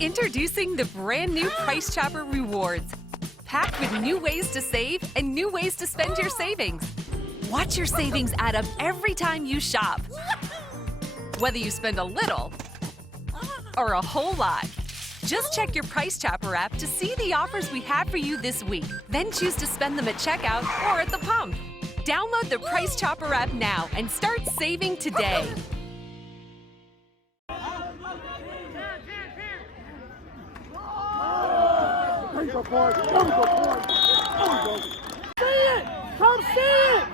Introducing the brand new Price Chopper Rewards, packed with new ways to save and new ways to spend your savings. Watch your savings add up every time you shop. Whether you spend a little or a whole lot. Just check your Price Chopper app to see the offers we have for you this week. Then choose to spend them at checkout or at the pump. Download the Price Chopper app now and start saving today. See it! Come see it!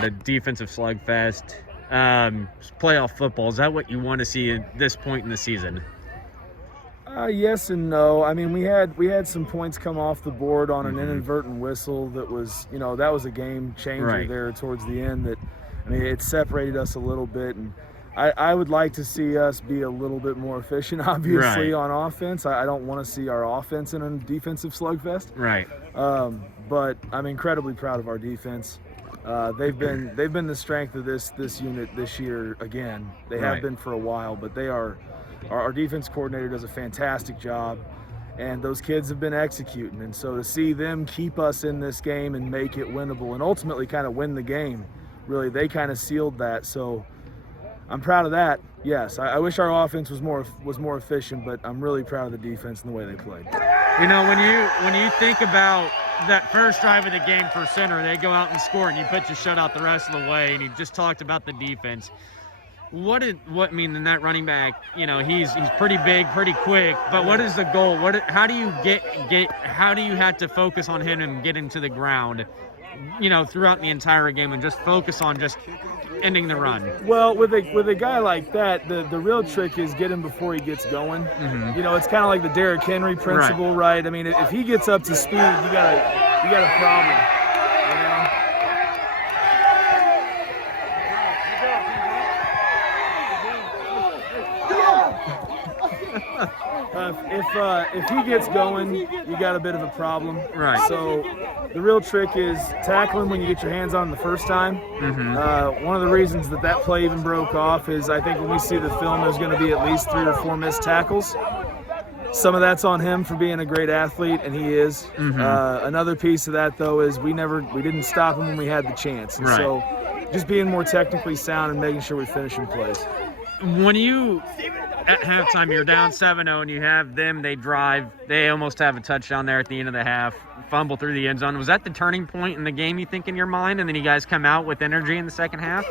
A defensive slugfest, playoff football. Is that what you want to see at this point in the season? Yes and no. I mean, we had some points come off the board on an inadvertent whistle that was, that was a game changer there towards the end. That, I mean, it separated us a little bit, and I would like to see us be a little bit more efficient, obviously, on offense. I don't want to see our offense in a defensive slugfest. Right. But I'm incredibly proud of our defense. They've been the strength of this unit this year again. They have been for a while, but they are. Our defense coordinator does a fantastic job, and those kids have been executing. And so to see them keep us in this game and make it winnable and ultimately kind of win the game, really, they kind of sealed that. So I'm proud of that. Yes, I wish our offense was more efficient, but I'm really proud of the defense and the way they played. When you think about that first drive of the game for center, they go out and score, and you put your shutout the rest of the way. And you just talked about the defense. What mean in that running back? You know, he's pretty big, pretty quick. But what is the goal? How do you how do you have to focus on him and get him to the ground? You know, throughout the entire game, and just focus on just ending the run. Well, with a guy like that, the real trick is get him before he gets going. Mm-hmm. You know, it's kind of like the Derrick Henry principle, right? I mean, if he gets up to speed, you got a problem. If he gets going, you got a bit of a problem. Right. So the real trick is tackling when you get your hands on him the first time. Mm-hmm. One of the reasons that play even broke off is I think when we see the film, there's going to be at least 3 or 4 missed tackles. Some of that's on him for being a great athlete, and he is. Mm-hmm. Another piece of that, though, is we didn't stop him when we had the chance. And right. So just being more technically sound and making sure we finish in plays. When you, at halftime, you're down 7-0 and you have them, they drive, they almost have a touchdown there at the end of the half, fumble through the end zone. Was that the turning point in the game, you think, in your mind? And then you guys come out with energy in the second half?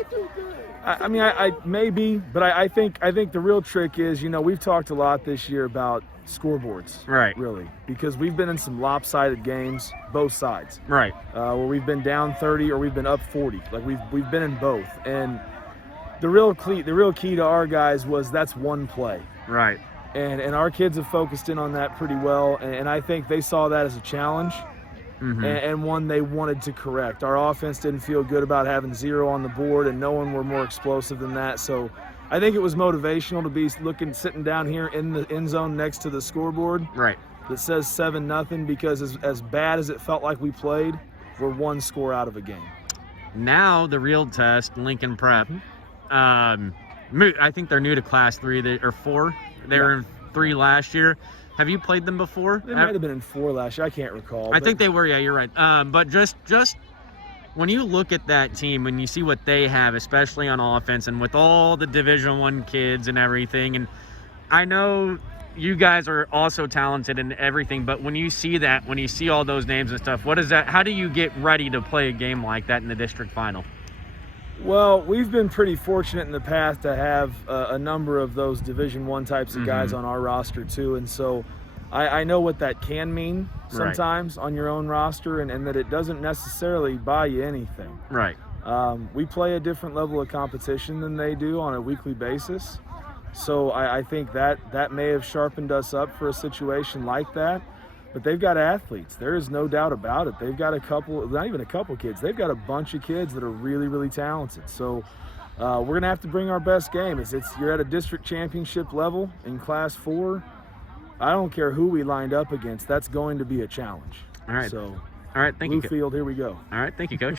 I mean, maybe, but I think the real trick is, you know, we've talked a lot this year about scoreboards. Right. Really. Because we've been in some lopsided games, both sides. Right. Where we've been down 30 or we've been up 40. Like we've been in both. And the real key to our guys was that's one play. Right. And our kids have focused in on that pretty well, and I think they saw that as a challenge. Mm-hmm. And one they wanted to correct. Our offense didn't feel good about having 0 on the board and knowing we're more explosive than that. So I think it was motivational to be sitting down here in the end zone next to the scoreboard. Right. That says 7-0, because as bad as it felt like we played, we're 1 score out of a game. Now the real test, Lincoln Prep. I think they're new to Class 3 or 4. They were in 3 last year. Have you played them before? They might have been in 4 last year. I can't recall. I think they were. Yeah, you're right. But just when you look at that team, when you see what they have, especially on offense, and with all the Division I kids and everything, and I know you guys are also talented in everything, but when you see that, when you see all those names and stuff, what is that? How do you get ready to play a game like that in the district final? Well, we've been pretty fortunate in the past to have a number of those Division I types of guys on our roster too, and so I know what that can mean sometimes on your own roster, and that it doesn't necessarily buy you anything. Right. We play a different level of competition than they do on a weekly basis, so I think that may have sharpened us up for a situation like that. But they've got athletes. There is no doubt about it. They've got not even a couple kids. They've got a bunch of kids that are really, really talented. So we're going to have to bring our best game. You're at a district championship level in Class 4. I don't care who we lined up against. That's going to be a challenge. All right. So, all right. Thank you. Bluefield, here we go. All right. Thank you, Coach.